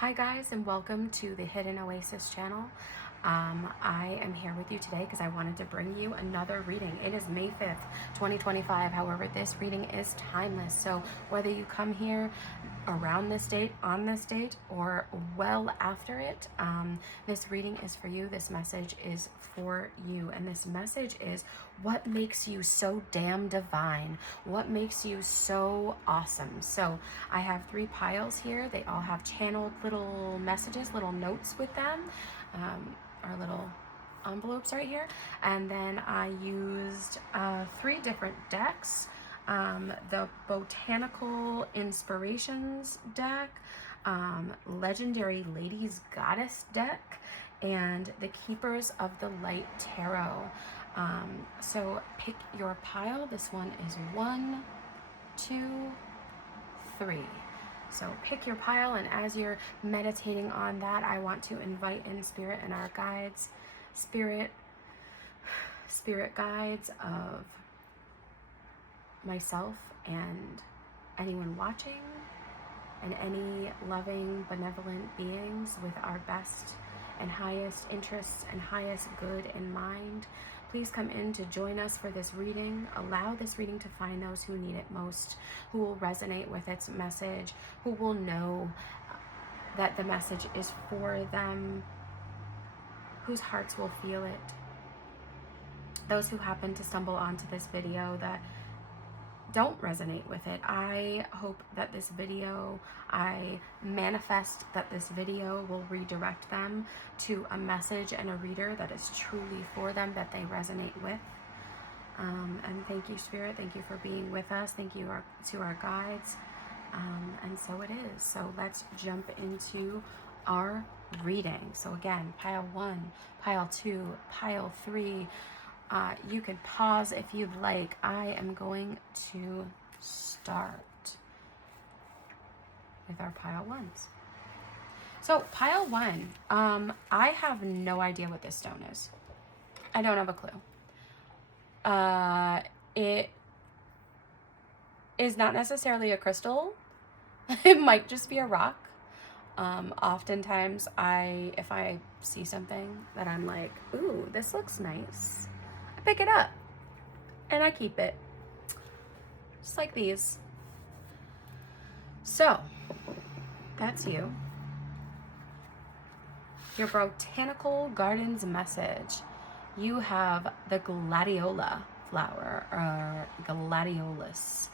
Hi guys, and welcome to the Hidden Oasis channel. I am here with you today because I wanted to bring you another reading. It is May 5th, 2025. However, this reading is timeless. So whether you come here around this date, on this date, or well after it, this reading is for you. This message is for you. And this message is what makes you so damn divine? What makes you so awesome? So I have 3 piles here. They all have channeled little messages, little notes with them. Our little envelopes right here. And then I used 3 different decks. The Botanical Inspirations deck, Legendary Ladies Goddess deck, and the Keepers of the Light Tarot. So pick your pile. This one is 1, 2, 3. So pick your pile, and as you're meditating on that, I want to invite in spirit and our guides, spirit guides of myself and anyone watching, and any loving, benevolent beings with our best and highest interests and highest good in mind. Please come in to join us for this reading. Allow this reading to find those who need it most, who will resonate with its message, who will know that the message is for them, whose hearts will feel it. Those who happen to stumble onto this video that don't resonate with it, I hope that this video, I manifest that this video will redirect them to a message and a reader that is truly for them, that they resonate with. And thank you, Spirit. Thank you for being with us. Thank you to our guides. And so it is. So let's jump into our reading. So again, pile 1, pile 2, pile 3. You can pause if you'd like. I am going to start with our pile 1s. So pile 1, I have no idea what this stone is. I don't have a clue. It is not necessarily a crystal. It might just be a rock. Oftentimes if I see something that I'm like, ooh, this looks nice, I pick it up and I keep it, just like these. So that's you. Your botanical gardens message. You have the gladiola flower, or gladiolus.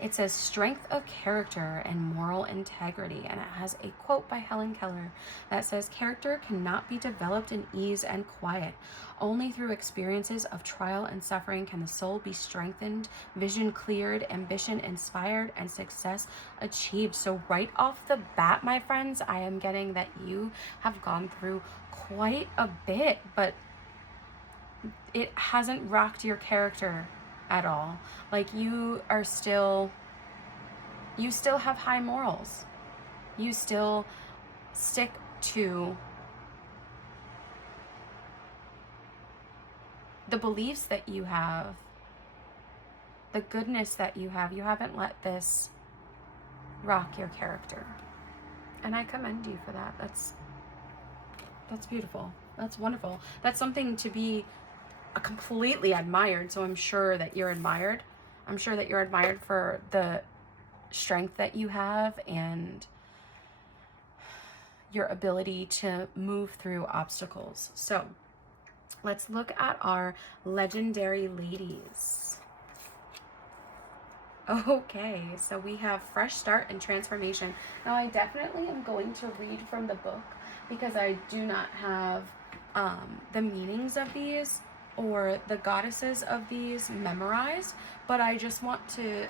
It says strength of character and moral integrity, and it has a quote by Helen Keller that says, character cannot be developed in ease and quiet. Only through experiences of trial and suffering can the soul be strengthened, vision cleared, ambition inspired, and success achieved. So right off the bat, my friends, I am getting that you have gone through quite a bit, but it hasn't rocked your character at all. Like you still have high morals. You still stick to the beliefs that you have, the goodness that you have. You haven't let this rock your character. And I commend you for that. That's beautiful. That's wonderful. That's something to be completely admired. So I'm sure that you're admired. I'm sure that you're admired for the strength that you have and your ability to move through obstacles. So let's look at our legendary ladies. Okay, so we have fresh start and transformation. Now I definitely am going to read from the book because I do not have the meanings of these or the goddesses of these memorized, but I just want to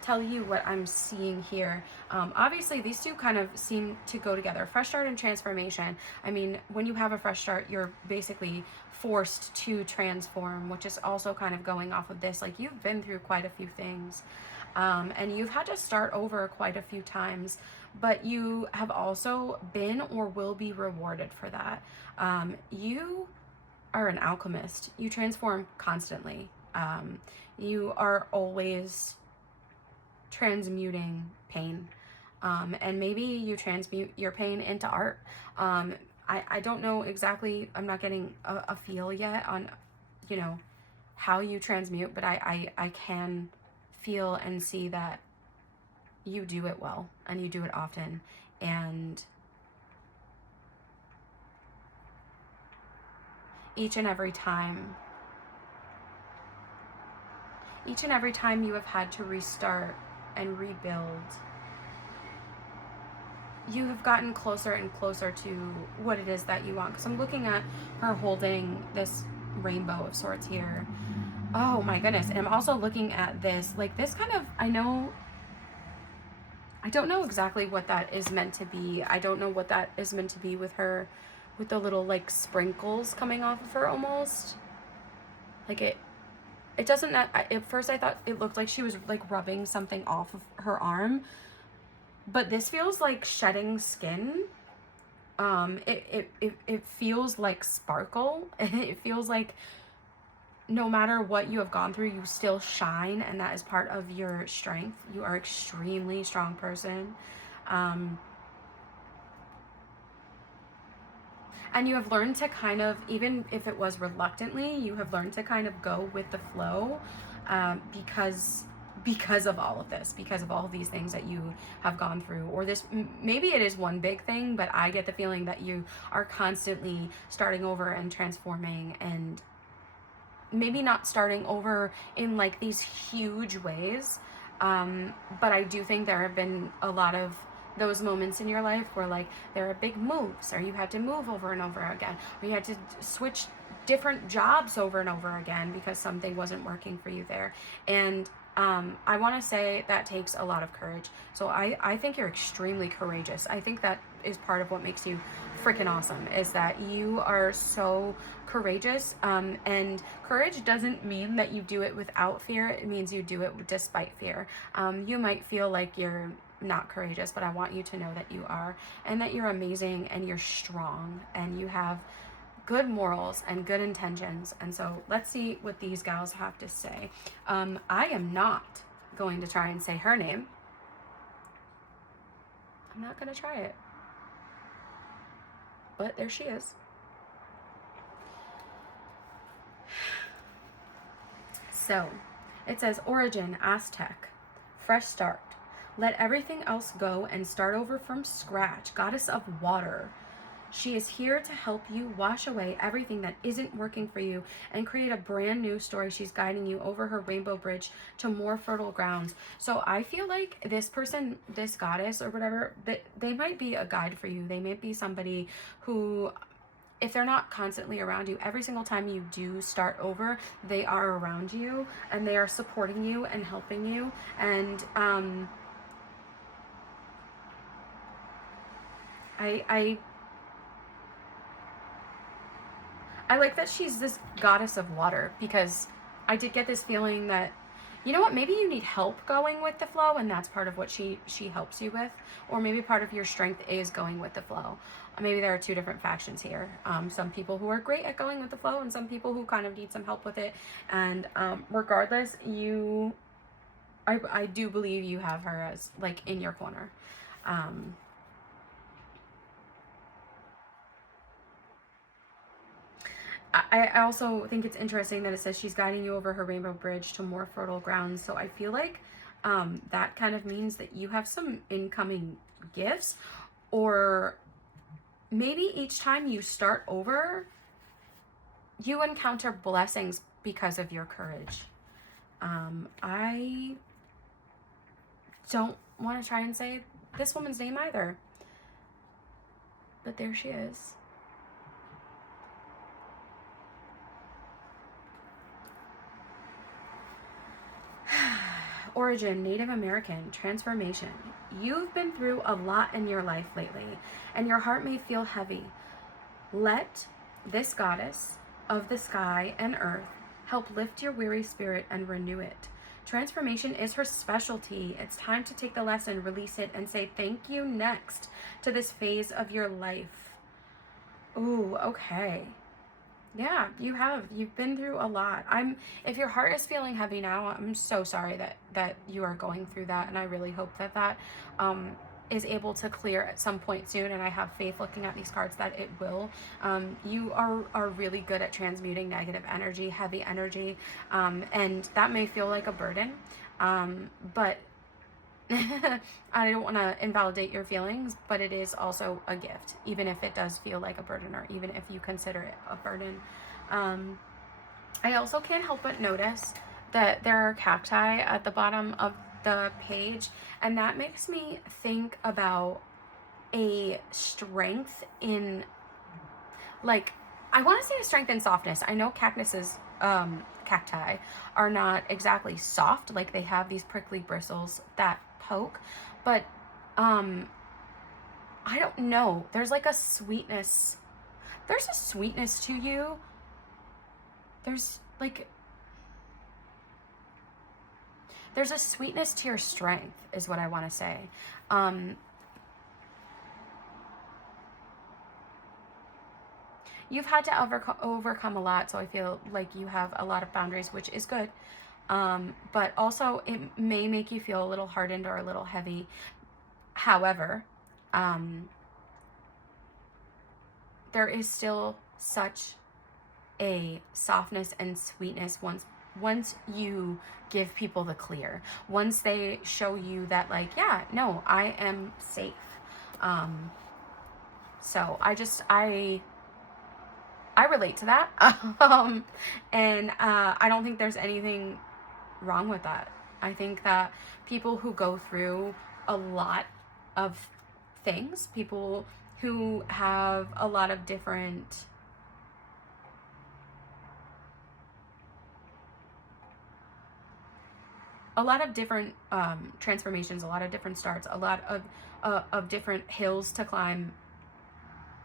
tell you what I'm seeing here. Obviously these two kind of seem to go together, fresh start and transformation. I mean, when you have a fresh start, you're basically forced to transform, which is also kind of going off of this. Like you've been through quite a few things, and you've had to start over quite a few times, but you have also been or will be rewarded for that. You are an alchemist. You transform constantly. You are always transmuting pain. And maybe you transmute your pain into art. I don't know exactly, I'm not getting a feel yet on, you know, how you transmute, but I can feel and see that you do it well and you do it often. And each and every time you have had to restart and rebuild, you have gotten closer and closer to what it is that you want. Because I'm looking at her holding this rainbow of sorts here. Oh my goodness. And I'm also looking at this, like this kind of, I don't know exactly what that is meant to be. I don't know what that is meant to be with her, with the little like sprinkles coming off of her almost. Like it doesn't, at first I thought it looked like she was like rubbing something off of her arm, but this feels like shedding skin. It feels like sparkle. It feels like no matter what you have gone through, you still shine, and that is part of your strength. You are an extremely strong person. And you have learned to kind of, even if it was reluctantly, you have learned to kind of go with the flow, because of all of this, because of all of these things that you have gone through. Or this, maybe it is one big thing, but I get the feeling that you are constantly starting over and transforming, and maybe not starting over in like these huge ways, but I do think there have been a lot of those moments in your life where like there are big moves, or you had to move over and over again, or you had to switch different jobs over and over again because something wasn't working for you there. And I want to say that takes a lot of courage. So I think you're extremely courageous. I think that is part of what makes you freaking awesome, is that you are so courageous. And courage doesn't mean that you do it without fear. It means you do it despite fear. You might feel like you're not courageous, but I want you to know that you are, and that you're amazing, and you're strong, and you have good morals and good intentions. And so let's see what these gals have to say. I am not going to try and say her name. I'm not going to try it. But there she is. So it says, origin, Aztec, fresh start. Let everything else go and start over from scratch. Goddess of water. She is here to help you wash away everything that isn't working for you and create a brand new story. She's guiding you over her rainbow bridge to more fertile grounds. So I feel like this person, this goddess or whatever, they might be a guide for you. They may be somebody who, if they're not constantly around you, every single time you do start over, they are around you and they are supporting you and helping you. And I like that she's this goddess of water, because I did get this feeling that, you know what, maybe you need help going with the flow, and that's part of what she helps you with. Or maybe part of your strength is going with the flow. Maybe there are two different factions here. Some people who are great at going with the flow, and some people who kind of need some help with it. And regardless, I do believe you have her as like in your corner. I also think it's interesting that it says she's guiding you over her rainbow bridge to more fertile grounds. So I feel like that kind of means that you have some incoming gifts, or maybe each time you start over, you encounter blessings because of your courage. I don't want to try and say this woman's name either, but there she is. Origin, Native American, transformation. You've been through a lot in your life lately, and your heart may feel heavy. Let this goddess of the sky and earth help lift your weary spirit and renew it. Transformation is her specialty. It's time to take the lesson, release it, and say thank you next to this phase of your life. Ooh, okay. Yeah, you've been through a lot. If your heart is feeling heavy now, I'm so sorry that you are going through that, and I really hope that is able to clear at some point soon, and I have faith looking at these cards that it will. You are really good at transmuting negative energy, heavy energy, and that may feel like a burden, but I don't want to invalidate your feelings, but it is also a gift, even if it does feel like a burden, or even if you consider it a burden. I also can't help but notice that there are cacti at the bottom of the page, and that makes me think about a strength in, like, I want to say a strength in softness. I know cactuses, cacti are not exactly soft, like they have these prickly bristles that poke, but I don't know, there's like a sweetness, there's a sweetness to you. There's a sweetness to your strength, is what I want to say. You've had to overcome a lot, so I feel like you have a lot of boundaries, which is good. But also it may make you feel a little hardened or a little heavy. However, there is still such a softness and sweetness once you give people the clear, once they show you that, like, yeah, no, I am safe. So I relate to that. And I don't think there's anything wrong with that. I think that people who go through a lot of things, people who have a lot of different transformations, a lot of different starts, a lot of different hills to climb,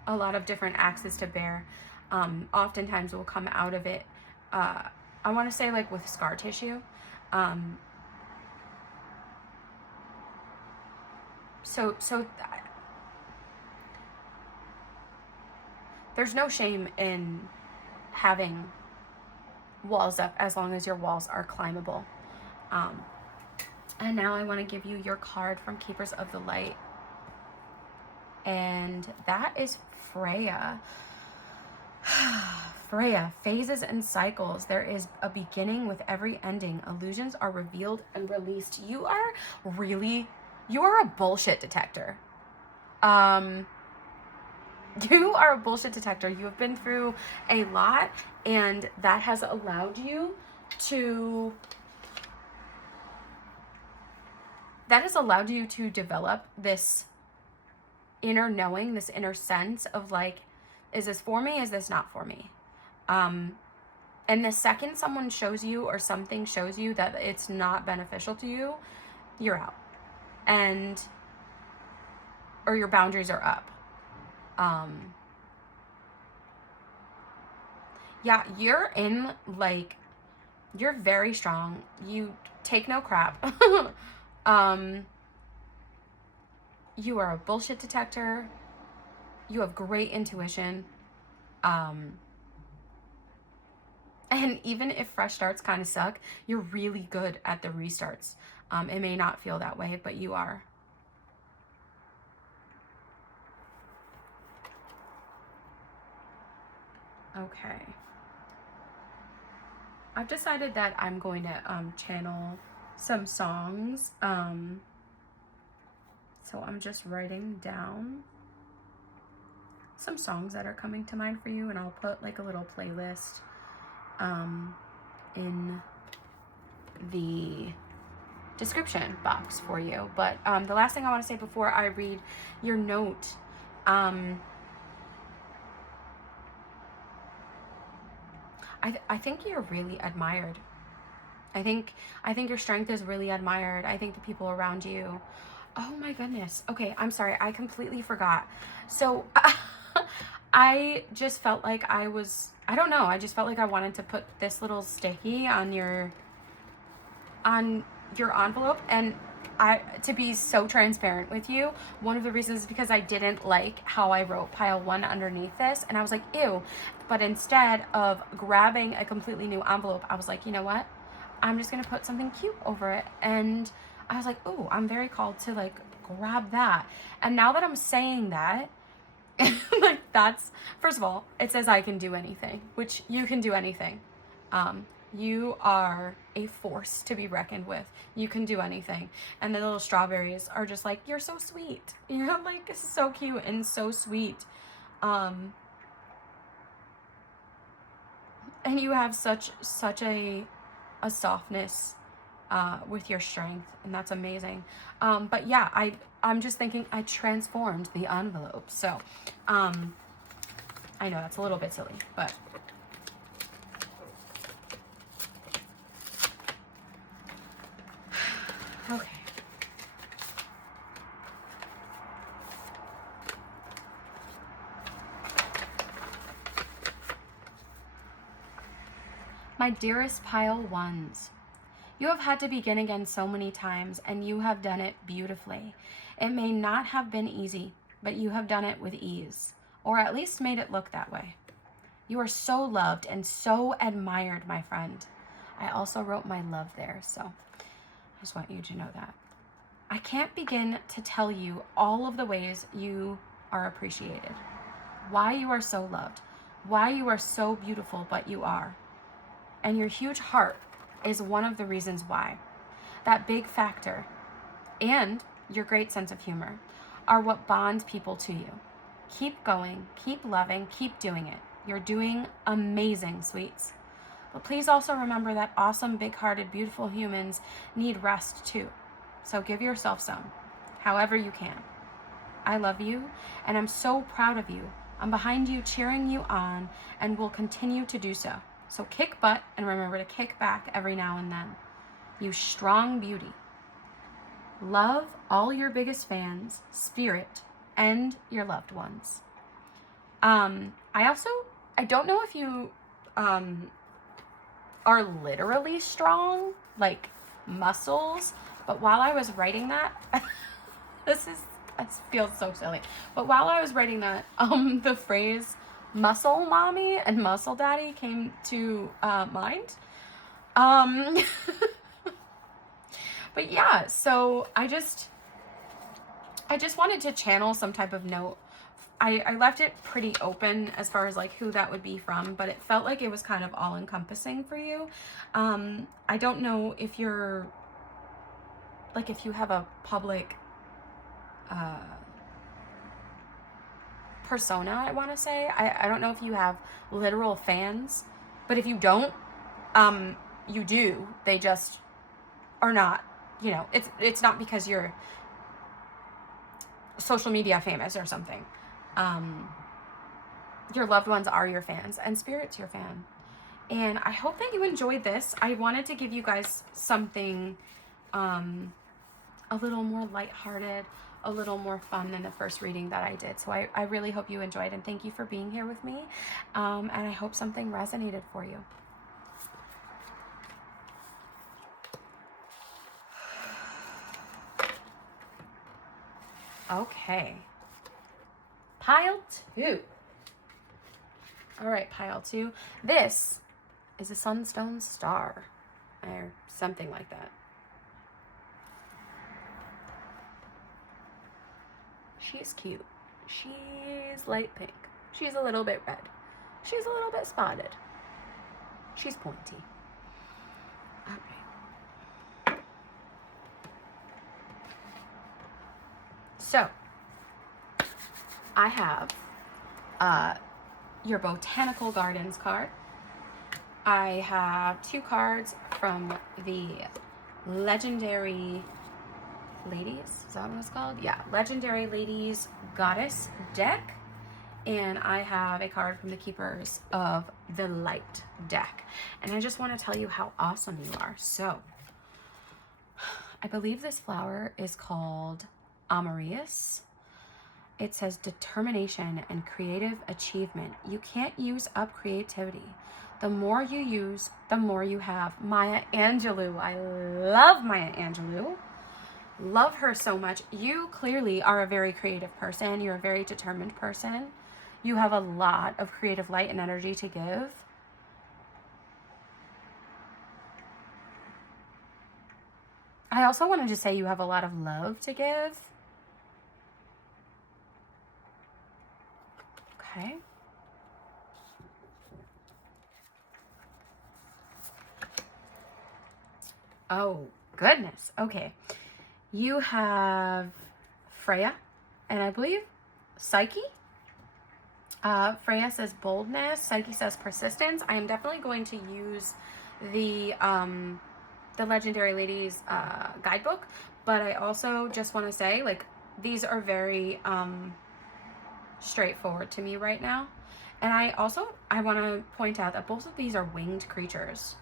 a lot of different axes to bear, oftentimes will come out of it, I want to say, like, with scar tissue. So there's no shame in having walls up, as long as your walls are climbable. And now I want to give you your card from Keepers of the Light, and that is Freya. Freya, phases and cycles. There is a beginning with every ending. Illusions are revealed and released. You are a bullshit detector. You are a bullshit detector. You have been through a lot, and that has allowed you to develop this inner knowing, this inner sense of, like, is this for me? Is this not for me? And the second someone shows you, or something shows you, that it's not beneficial to you, you're out. Or your boundaries are up. Yeah, you're very strong. You take no crap. You are a bullshit detector. You have great intuition. And even if fresh starts kind of suck, you're really good at the restarts. It may not feel that way, but you are. Okay. I've decided that I'm going to channel some songs. So I'm just writing down some songs that are coming to mind for you, and I'll put, like, a little playlist in the description box for you. But the last thing I want to say before I read your note, I think you're really admired. I think your strength is really admired. I think the people around you. Oh my goodness. Okay, I'm sorry. I completely forgot. So I just felt like I don't know. I just felt like I wanted to put this little sticky on your envelope, and to be so transparent with you, one of the reasons is because I didn't like how I wrote pile 1 underneath this, and I was like, ew. But instead of grabbing a completely new envelope, I was like, you know what? I'm just gonna put something cute over it. And I was like, oh, I'm very called to, like, grab that. And now that I'm saying that, like, that's, first of all, it says I can do anything, which you can do anything. You are a force to be reckoned with. You can do anything. And the little strawberries are just like, you're so sweet. You're like so cute and so sweet. And you have such a softness with your strength, and that's amazing. But yeah, I'm just thinking I transformed the envelope. So I know that's a little bit silly, but okay. My dearest pile ones, you have had to begin again so many times, and you have done it beautifully. It may not have been easy, but you have done it with ease, or at least made it look that way. You are so loved and so admired, my friend. I also wrote my love there, so I just want you to know that. I can't begin to tell you all of the ways you are appreciated, why you are so loved, why you are so beautiful, but you are. And your huge heart is one of the reasons why. That big factor and your great sense of humor are what bond people to you. Keep going, keep loving, keep doing it. You're doing amazing, sweets. But please also remember that awesome, big-hearted, beautiful humans need rest too. So give yourself some, however you can. I love you, and I'm so proud of you. I'm behind you, cheering you on, and will continue to do so. So kick butt and remember to kick back every now and then. You strong beauty. Love all your biggest fans, Spirit, and your loved ones. I don't know if you are literally strong, like muscles, but while I was writing that, this feels so silly, but while I was writing that, the phrase muscle mommy and muscle daddy came to mind. But yeah, so I just wanted to channel some type of note. I left it pretty open as far as like who that would be from, but it felt like it was kind of all encompassing for you. I don't know if you're like, if you have a public persona, I want to say. I don't know if you have literal fans, but if you don't, you do. They just are not, you know, it's not because you're social media famous or something. Your loved ones are your fans, and Spirit's your fan. And I hope that you enjoyed this. I wanted to give you guys something a little more lighthearted, a little more fun than the first reading that I did. So I really hope you enjoyed, and thank you for being here with me. And I hope something resonated for you. Okay. Pile 2. All right, pile 2. This is a sunstone star, or something like that. She's cute. She's light pink. She's a little bit red. She's a little bit spotted. She's pointy. All right. So, I have your Botanical Gardens card. I have 2 cards from the Legendary Ladies, is that what it's called? Yeah, Legendary Ladies Goddess deck. And I have a card from the Keepers of the Light deck. And I just want to tell you how awesome you are. So, I believe this flower is called Amarius. It says determination and creative achievement. You can't use up creativity. The more you use, the more you have. Maya Angelou. I love Maya Angelou. Love her so much. You clearly are a very creative person. You're a very determined person. You have a lot of creative light and energy to give. I also wanted to say you have a lot of love to give. Okay. Oh, goodness. Okay. You have Freya, and I believe Psyche. Freya says boldness. Psyche says persistence. I am definitely going to use the Legendary Ladies guidebook, but I also just want to say, like, these are very straightforward to me right now. And I want to point out that both of these are winged creatures.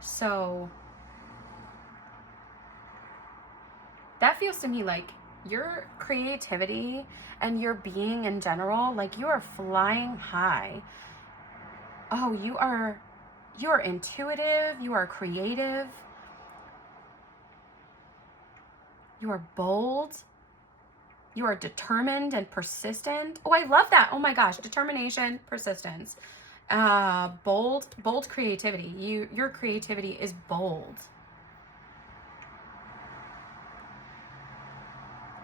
So that feels to me like your creativity and your being in general, like you are flying high. Oh, you are intuitive, you are creative, you are bold, you are determined and persistent. Oh, I love that. Oh my gosh, determination, persistence, bold creativity. Your creativity is bold.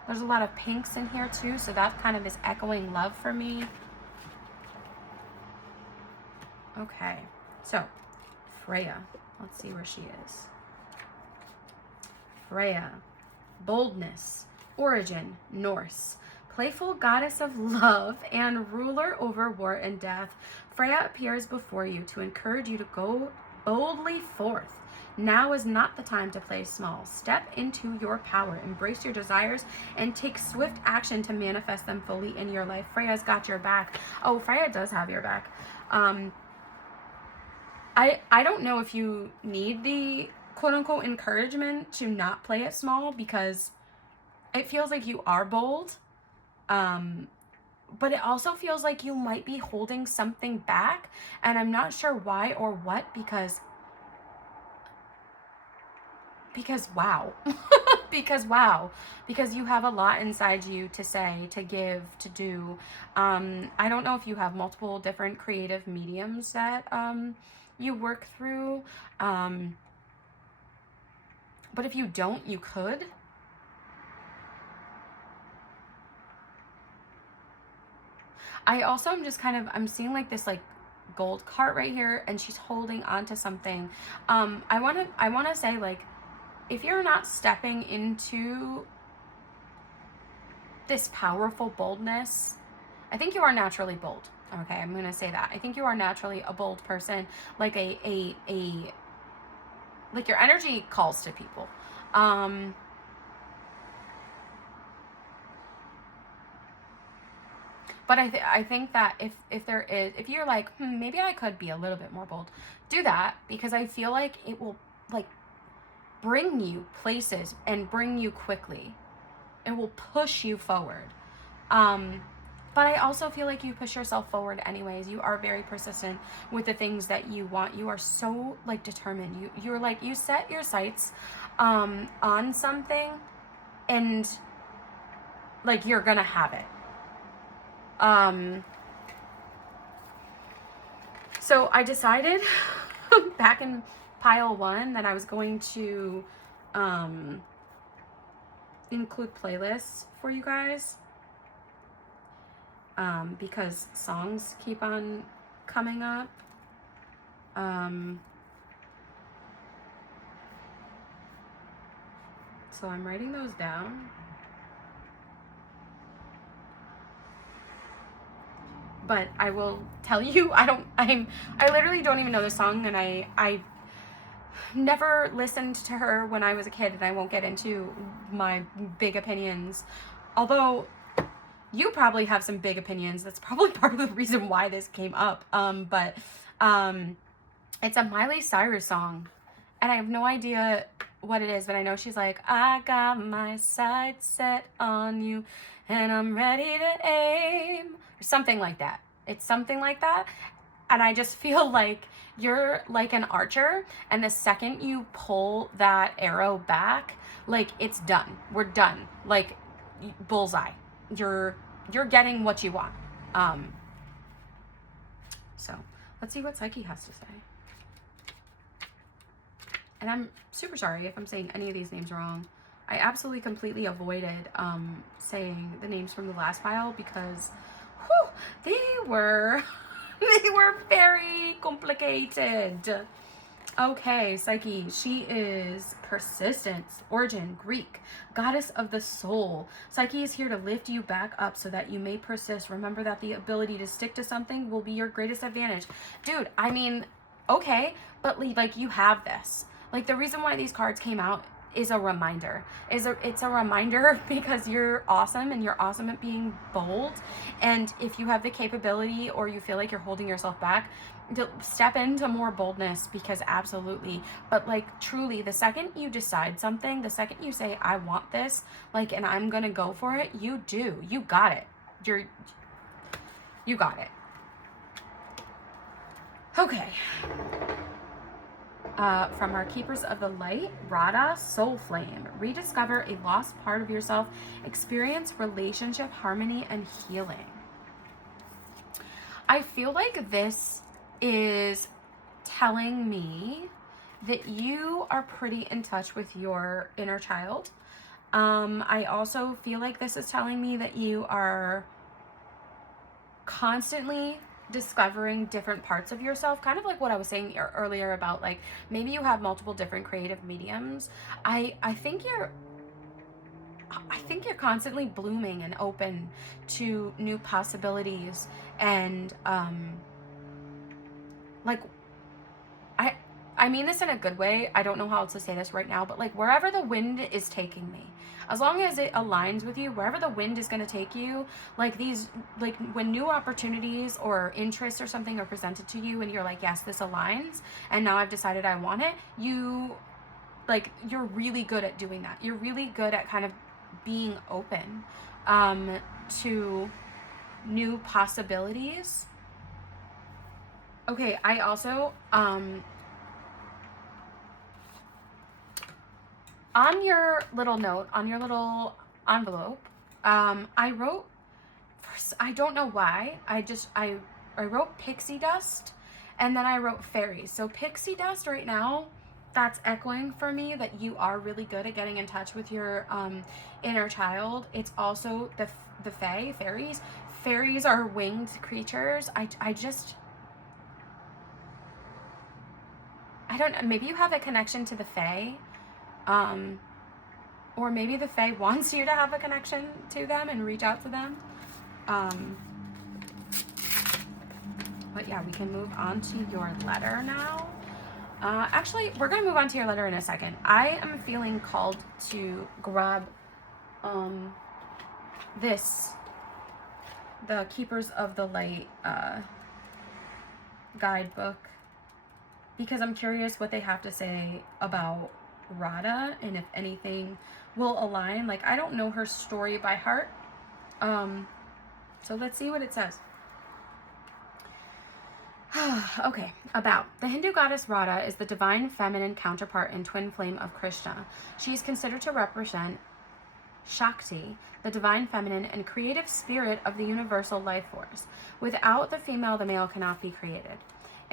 There's a lot of pinks in here too, so that kind of is echoing love for me. Okay, so Freya, let's see where she is. Freya, boldness, origin, Norse, playful goddess of love and ruler over war and death. Freya appears before you to encourage you to go boldly forth. Now is not the time to play small. Step into your power, embrace your desires, and take swift action to manifest them fully in your life. Freya's got your back. Oh, Freya does have your back. I don't know if you need the quote-unquote encouragement to not play it small, because it feels like you are bold, but it also feels like you might be holding something back, and I'm not sure why or what, because wow. Because you have a lot inside you to say, to give, to do. I don't know if you have multiple different creative mediums that you work through, but if you don't, you could. I also am just kind of, I'm seeing like this like gold cart right here, and she's holding on to something. I want to say, like, if you're not stepping into this powerful boldness, I think you are naturally bold. Okay, I'm going to say that. I think you are naturally a bold person, like like your energy calls to people. But I think that if you're like, maybe I could be a little bit more bold, do that, because I feel like it will, like, bring you places and bring you quickly. It will push you forward. But I also feel like you push yourself forward anyways. You are very persistent with the things that you want. You are so, like, determined. You're like, you set your sights on something, and like, you're gonna have it. So I decided back in pile 1 that I was going to include playlists for you guys, because songs keep on coming up. So I'm writing those down. But I will tell you, I literally don't even know the song, and I never listened to her when I was a kid, and I won't get into my big opinions. Although you probably have some big opinions. That's probably part of the reason why this came up. But it's a Miley Cyrus song, and I have no idea what it is, but I know she's like, I got my sights set on you, and I'm ready to aim, or something like that. It's something like that. And I just feel like you're like an archer, and the second you pull that arrow back, like, it's done. We're done. Like, bullseye. You're getting what you want. So let's see what Psyche has to say. And I'm super sorry if I'm saying any of these names wrong. I absolutely completely avoided saying the names from the last file, because whew, they were very complicated. Okay, Psyche, she is persistence, origin, Greek, goddess of the soul. Psyche is here to lift you back up so that you may persist. Remember that the ability to stick to something will be your greatest advantage. Dude, I mean, okay, but like you have this. Like the reason why these cards came out is a reminder. It's a reminder because you're awesome and you're awesome at being bold. And if you have the capability or you feel like you're holding yourself back, step into more boldness, because absolutely. But like truly, the second you decide something, the second you say, I want this, like, and I'm gonna go for it, you do. You got it. You got it. Okay. From our Keepers of the Light, Radha, Soul Flame. Rediscover a lost part of yourself. Experience relationship harmony and healing. I feel like this is telling me that you are pretty in touch with your inner child. I also feel like this is telling me that you are constantly discovering different parts of yourself, kind of like what I was saying earlier about like maybe you have multiple different creative mediums. I think you're constantly blooming and open to new possibilities, and like I mean this in a good way. I don't know how else to say this right now, but like wherever the wind is taking me, as long as it aligns with you, wherever the wind is going to take you, like these, like when new opportunities or interests or something are presented to you and you're like, yes, this aligns, and now I've decided I want it, you're really good at doing that. You're really good at kind of being open to new possibilities. Okay, I also on your little note, on your little envelope, I wrote, I don't know why, I wrote pixie dust, and then I wrote fairies. So pixie dust right now, that's echoing for me that you are really good at getting in touch with your inner child. It's also the fairies. Fairies are winged creatures. I don't know, maybe you have a connection to the fae. Or maybe the fae wants you to have a connection to them and reach out to them. But yeah, we can move on to your letter now. Actually, we're going to move on to your letter in a second. I am feeling called to grab the Keepers of the Light guidebook, because I'm curious what they have to say about Radha and if anything will align. Like, I don't know her story by heart, so let's see what it says. Okay, about the Hindu goddess Radha is the divine feminine counterpart and twin flame of Krishna. She is considered to represent Shakti, the divine feminine and creative spirit of the universal life force. Without the female, the male cannot be created.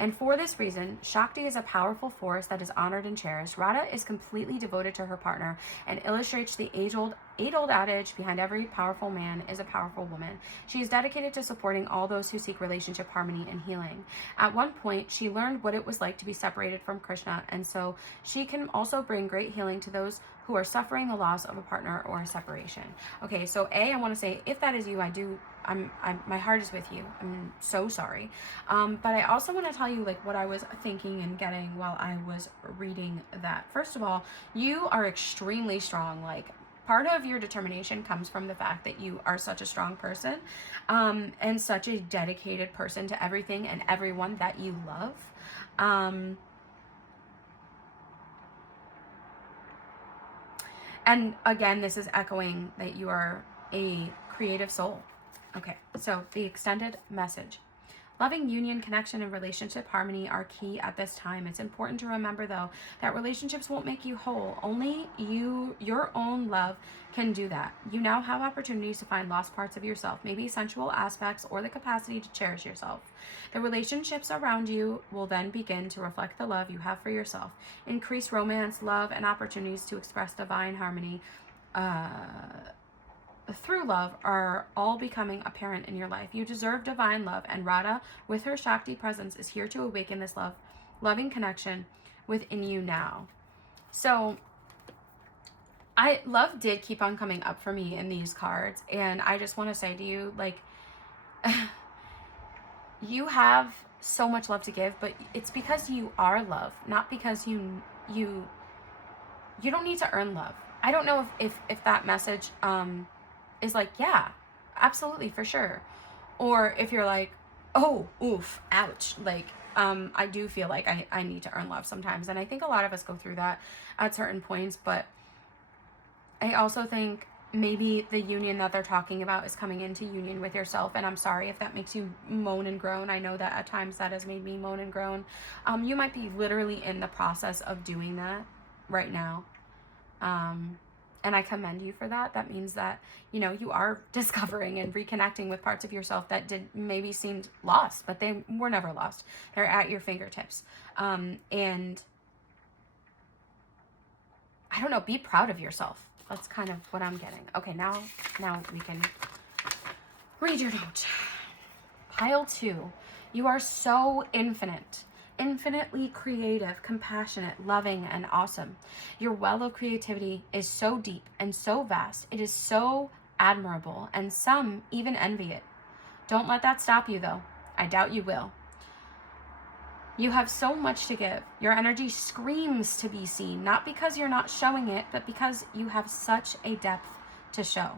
And for this reason, Shakti is a powerful force that is honored and cherished. Radha is completely devoted to her partner and illustrates the age-old adage, behind every powerful man is a powerful woman. She is dedicated to supporting all those who seek relationship harmony and healing. At one point, she learned what it was like to be separated from Krishna, and so she can also bring great healing to those who are suffering the loss of a partner or a separation. Okay, so I want to say, if that is you, my heart is with you. I'm so sorry. But I also want to tell you like what I was thinking and getting while I was reading that. First of all, you are extremely strong. Like, part of your determination comes from the fact that you are such a strong person, and such a dedicated person to everything and everyone that you love. And again, this is echoing that you are a creative soul. Okay, so the extended message. Loving union, connection, and relationship harmony are key at this time. It's important to remember, though, that relationships won't make you whole. Only your own love can do that. You now have opportunities to find lost parts of yourself, maybe sensual aspects or the capacity to cherish yourself. The relationships around you will then begin to reflect the love you have for yourself. Increase romance, love, and opportunities to express divine harmony through love are all becoming apparent in your life. You deserve divine love, and Radha, with her Shakti presence, is here to awaken this loving connection within you now. So love did keep on coming up for me in these cards, and I just want to say to you, like, you have so much love to give, but it's because you are love, not because you don't need to earn love. I don't know if that message is like, yeah, absolutely, for sure, or if you're like, oh, oof, ouch, like, I do feel like I need to earn love sometimes, and I think a lot of us go through that at certain points. But I also think maybe the union that they're talking about is coming into union with yourself, and I'm sorry if that makes you moan and groan. I know that at times that has made me moan and groan. You might be literally in the process of doing that right now, and I commend you for that. That means that, you know, you are discovering and reconnecting with parts of yourself that maybe seemed lost, but they were never lost. They're at your fingertips. And I don't know, be proud of yourself. That's kind of what I'm getting. Okay, now we can read your note. Pile 2. You are so infinitely creative, compassionate, loving, and awesome. Your well of creativity is so deep and so vast. It is so admirable, and some even envy it. Don't let that stop you, though. I doubt you will. You have so much to give. Your energy screams to be seen, not because you're not showing it, but because you have such a depth to show.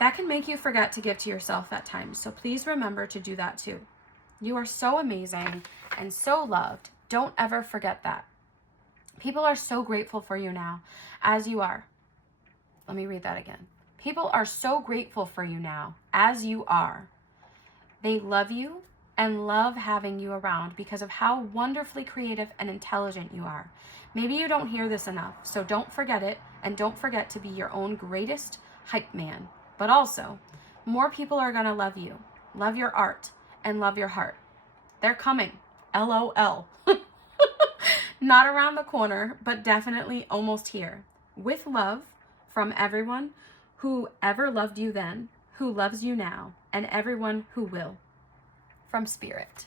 That can make you forget to give to yourself at times, so please remember to do that too. You are so amazing and so loved. Don't ever forget that. People are so grateful for you now, as you are. Let me read that again. People are so grateful for you now, as you are. They love you and love having you around because of how wonderfully creative and intelligent you are. Maybe you don't hear this enough, so don't forget it, and don't forget to be your own greatest hype man. But also, more people are gonna love you, love your art, and love your heart. They're coming. LOL. Not around the corner, but definitely almost here. With love from everyone who ever loved you then, who loves you now, and everyone who will. From Spirit.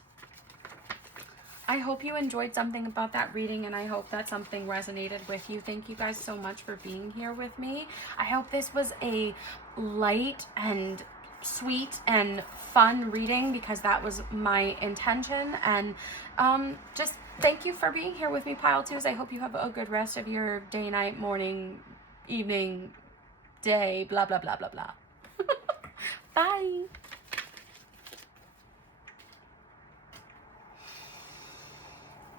I hope you enjoyed something about that reading, and I hope that something resonated with you. Thank you guys so much for being here with me. I hope this was a light and sweet and fun reading, because that was my intention. And just thank you for being here with me, Pile 2s. I hope you have a good rest of your day, night, morning, evening, day, blah, blah, blah, blah, blah. Bye.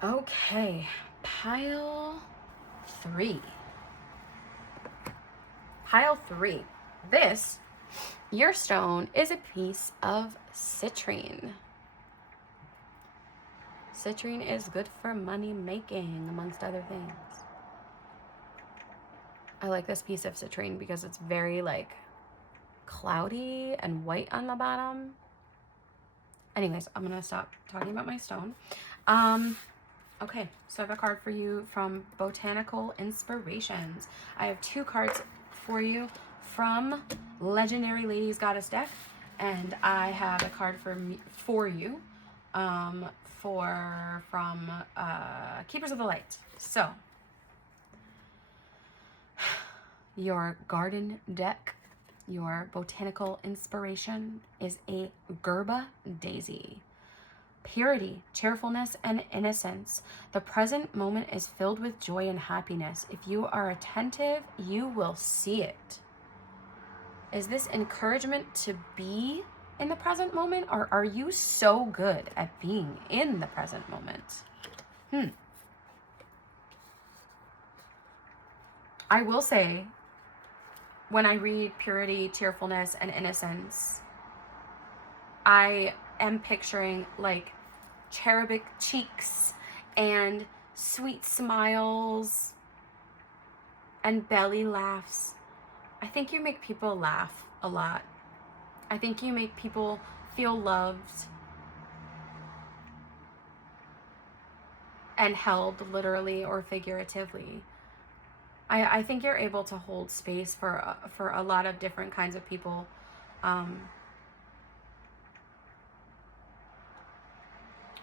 Okay, pile 3. Pile 3. Your stone is a piece of citrine. Citrine is good for money making, amongst other things. I like this piece of citrine because it's very, like, cloudy and white on the bottom. Anyways, I'm gonna stop talking about my stone. Okay, so I have a card for you from Botanical Inspirations. I have 2 cards for you from Legendary Ladies Goddess deck, and I have a card for you from Keepers of the Light. So, your garden deck, your botanical inspiration is a Gerba daisy. Purity, cheerfulness, and innocence. The present moment is filled with joy and happiness. If you are attentive, you will see it. Is this encouragement to be in the present moment, or are you so good at being in the present moment? I will say, when I read purity, cheerfulness, and innocence, I am picturing, like, cherubic cheeks and sweet smiles and belly laughs. I think you make people laugh a lot. I think you make people feel loved and held, literally or figuratively. I think you're able to hold space for a lot of different kinds of people. And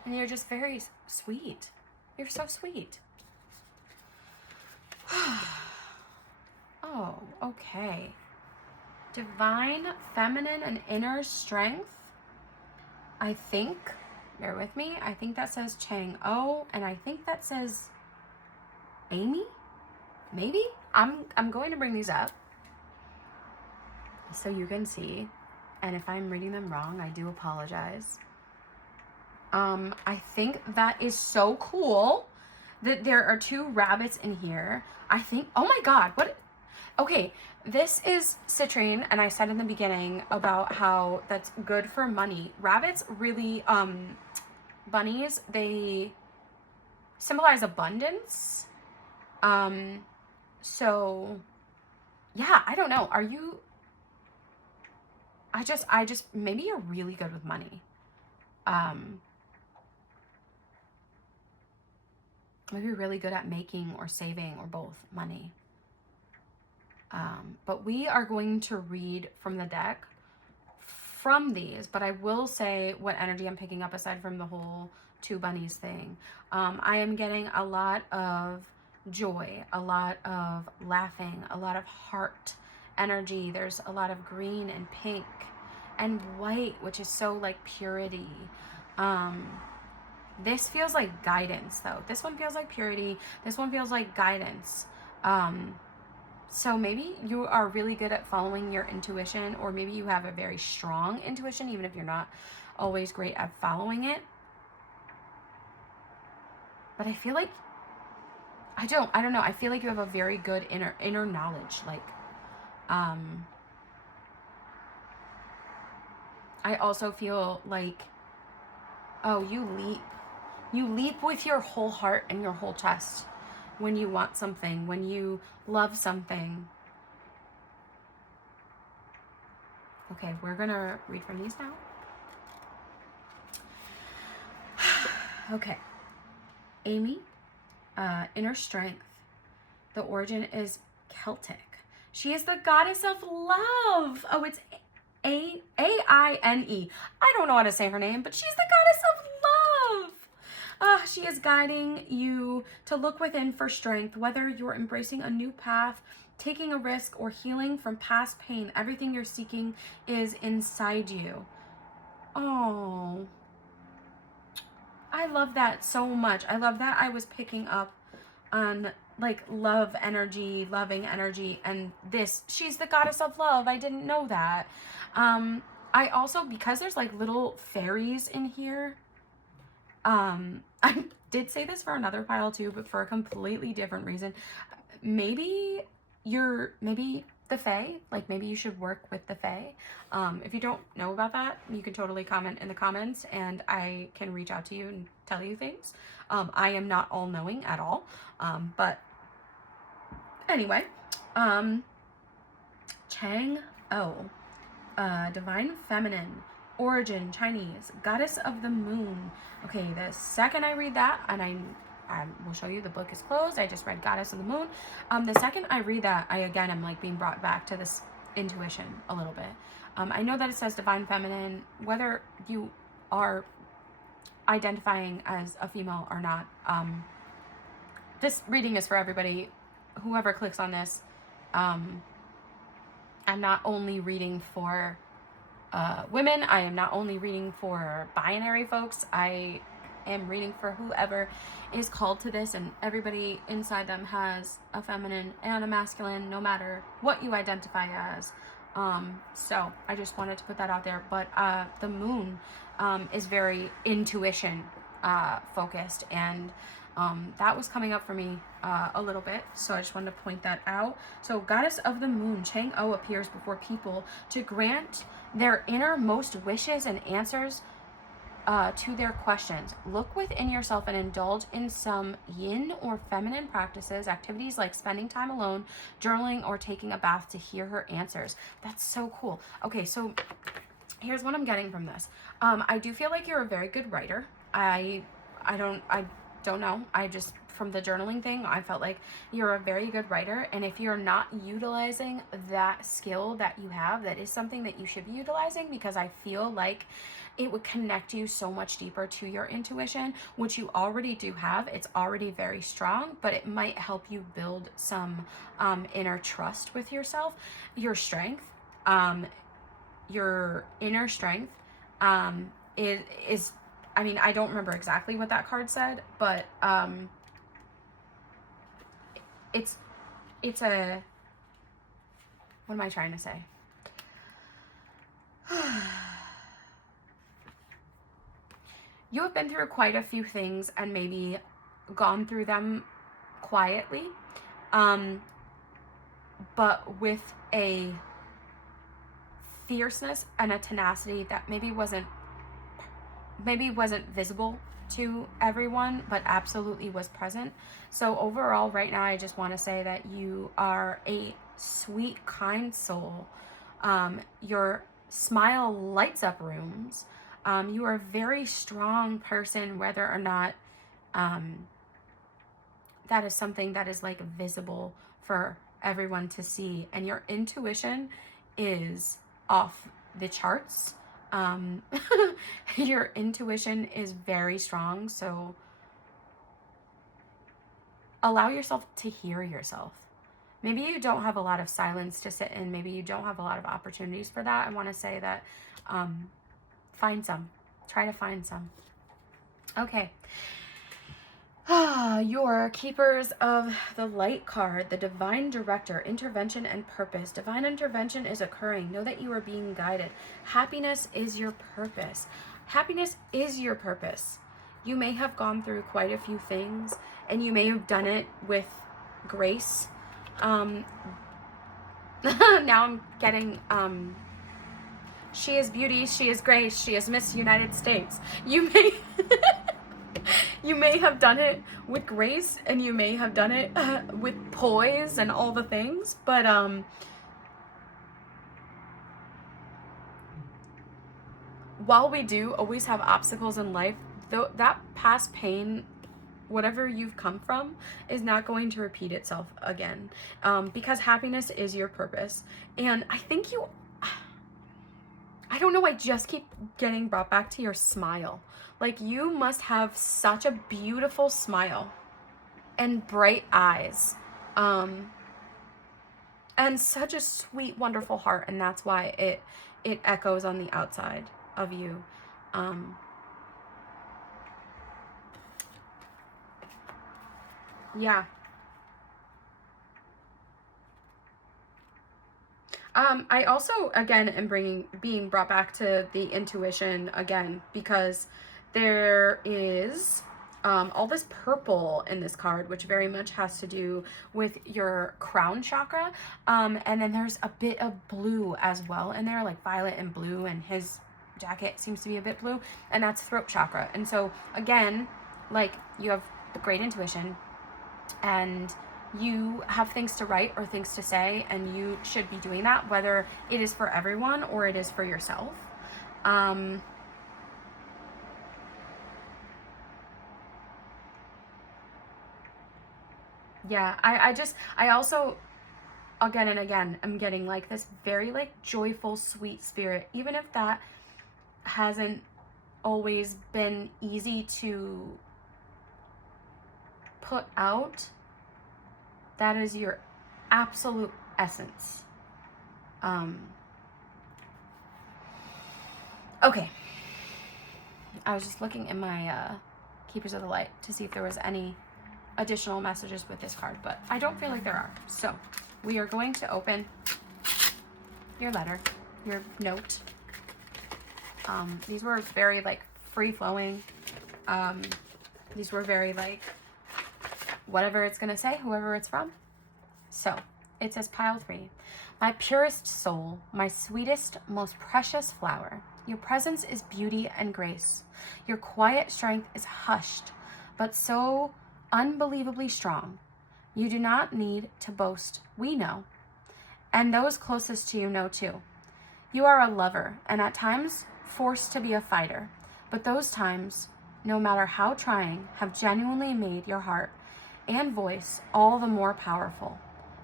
you're just very sweet. You're so sweet. Oh, okay. Divine, feminine, and inner strength. I think, bear with me, I think that says Chang-O, and I think that says Amy? Maybe? I'm going to bring these up so you can see. And if I'm reading them wrong, I do apologize. I think that is so cool that there are 2 rabbits in here. I think, oh my God, what? Okay, this is citrine, and I said in the beginning about how that's good for money. Rabbits really, bunnies, they symbolize abundance. So, yeah, I don't know. Are you, I just, maybe you're really good with money. Maybe you're really good at making or saving or both money. But we are going to read from the deck from these, but I will say what energy I'm picking up aside from the whole 2 bunnies thing. I am getting a lot of joy, a lot of laughing, a lot of heart energy. There's a lot of green and pink and white, which is so like purity. This feels like guidance though. This one feels like purity. This one feels like guidance. So maybe you are really good at following your intuition, or maybe you have a very strong intuition, even if you're not always great at following it. But I feel like, I don't know. I feel like you have a very good inner knowledge. Like, I also feel like, oh, you leap with your whole heart and your whole chest when you want something, when you love something. Okay, we're gonna read from these now. Okay. Amy, inner strength. The origin is Celtic. She is the goddess of love. Oh, it's Aine. I don't know how to say her name, but she's the goddess of love. She is guiding you to look within for strength, whether you're embracing a new path, taking a risk, or healing from past pain. Everything you're seeking is inside you. Oh, I love that so much. I love that I was picking up on like love energy, loving energy, and this, she's the goddess of love. I didn't know that. I also, because there's like little fairies in here, I did say this for another pile too, but for a completely different reason. Maybe the Fae, like maybe you should work with the Fae. If you don't know about that, you can totally comment in the comments and I can reach out to you and tell you things. I am not all knowing at all. But anyway, Chang-O, divine feminine, origin Chinese, goddess of the moon. Okay, the second I read that, and I will show you the book is closed. I just read Goddess of the Moon. The second I read that, I again am like being brought back to this intuition a little bit. I know that it says divine feminine, whether you are identifying as a female or not. This reading is for everybody. Whoever clicks on this, I'm not only reading for women. I am not only reading for binary folks. I am reading for whoever is called to this, and everybody inside them has a feminine and a masculine, no matter what you identify as. So I just wanted to put that out there. But the moon is very intuition focused, and that was coming up for me a little bit, so I just wanted to point that out. So goddess of the moon, Chang-O, appears before people to grant their innermost wishes and answers to their questions. Look within yourself and indulge in some yin or feminine practices, activities like spending time alone, journaling, or taking a bath to hear her answers. That's so cool. Okay, so here's what I'm getting from this. I do feel like you're a very good writer. I don't know. I just, from the journaling thing, I felt like you're a very good writer. And if you're not utilizing that skill that you have, that is something that you should be utilizing, because I feel like it would connect you so much deeper to your intuition, which you already do have. It's already very strong, but it might help you build some inner trust with yourself, your strength, your inner strength is, I mean, I don't remember exactly what that card said, but it's a, what am I trying to say? You have been through quite a few things and maybe gone through them quietly, but with a fierceness and a tenacity that maybe wasn't visible to everyone, but absolutely was present. So overall, right now, I just want to say that you are a sweet, kind soul. Your smile lights up rooms. You are a very strong person, whether or not that is something that is like visible for everyone to see. And your intuition is off the charts. Your intuition is very strong, so allow yourself to hear yourself. Maybe you don't have a lot of silence to sit in. Maybe you don't have a lot of opportunities for that. I want to say that find some. Try to find some. Okay. Your Keepers of the Light card, the Divine Director, Intervention and Purpose. Divine intervention is occurring. Know that you are being guided. Happiness is your purpose. Happiness is your purpose. You may have gone through quite a few things, and you may have done it with grace. Now I'm getting, she is beauty, she is grace, she is Miss United States. You may... You may have done it with grace, and you may have done it with poise and all the things, but while we do always have obstacles in life, though, that past pain, whatever you've come from, is not going to repeat itself again, because happiness is your purpose. And I think I don't know, I just keep getting brought back to your smile. Like, you must have such a beautiful smile and bright eyes, and such a sweet, wonderful heart, and that's why it echoes on the outside of you. Yeah. I also, again, am being brought back to the intuition again, because there is all this purple in this card, which very much has to do with your crown chakra. And then there's a bit of blue as well in there, like violet and blue, and his jacket seems to be a bit blue, and that's throat chakra. And so again, like, you have great intuition, and you have things to write or things to say, and you should be doing that, whether it is for everyone or it is for yourself. Yeah, I also, again and again, I'm getting like this very like joyful, sweet spirit, even if that hasn't always been easy to put out. That is your absolute essence. Okay. I was just looking in my Keepers of the Light to see if there was any additional messages with this card, but I don't feel like there are. So we are going to open your letter, your note. These were very like free-flowing. These were very like whatever it's gonna say, whoever it's from. So it says, Pile 3. My purest soul, my sweetest, most precious flower, your presence is beauty and grace. Your quiet strength is hushed, but so unbelievably strong. You do not need to boast, we know. And those closest to you know too. You are a lover, and at times forced to be a fighter, but those times no matter how trying, have genuinely made your heart and voice all the more powerful.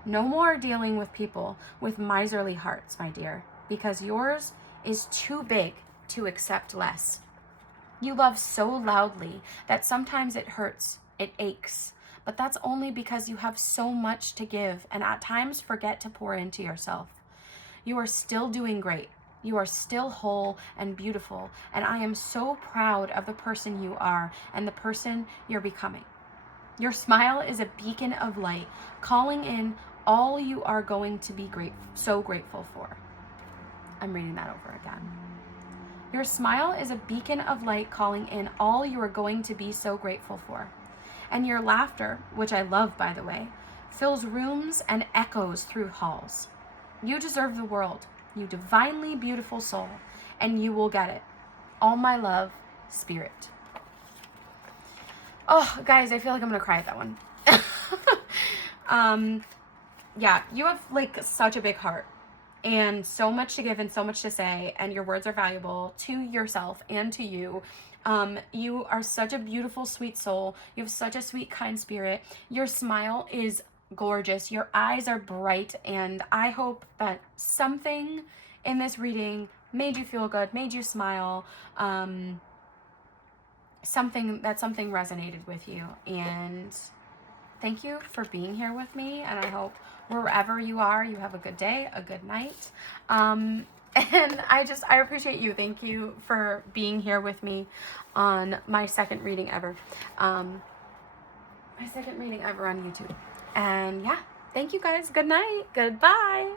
No more dealing with people with miserly hearts, my dear, because yours is too big to accept less. You love so loudly that sometimes it hurts, it aches, but that's only because you have so much to give and at times forget to pour into yourself. You are still doing great. You are still whole and beautiful, and I am so proud of the person you are and the person you're becoming. Your smile is a beacon of light, calling in all you are going to be so grateful for. I'm reading that over again. Your smile is a beacon of light, calling in all you are going to be so grateful for. And your laughter, which I love, by the way, fills rooms and echoes through halls. You deserve the world, you divinely beautiful soul, and you will get it. All my love, Spirit. Oh, guys, I feel like I'm gonna cry at that one. Yeah, you have like such a big heart and so much to give and so much to say, and your words are valuable to yourself and to you. You are such a beautiful, sweet soul. You have such a sweet, kind spirit. Your smile is gorgeous. Your eyes are bright, and I hope that something in this reading made you feel good, made you smile, something resonated with you. And thank you for being here with me, and I hope wherever you are, you have a good day, a good night. And I appreciate you. Thank you for being here with me on my second reading ever. My second reading ever on YouTube. And yeah, thank you guys. Good night. Goodbye.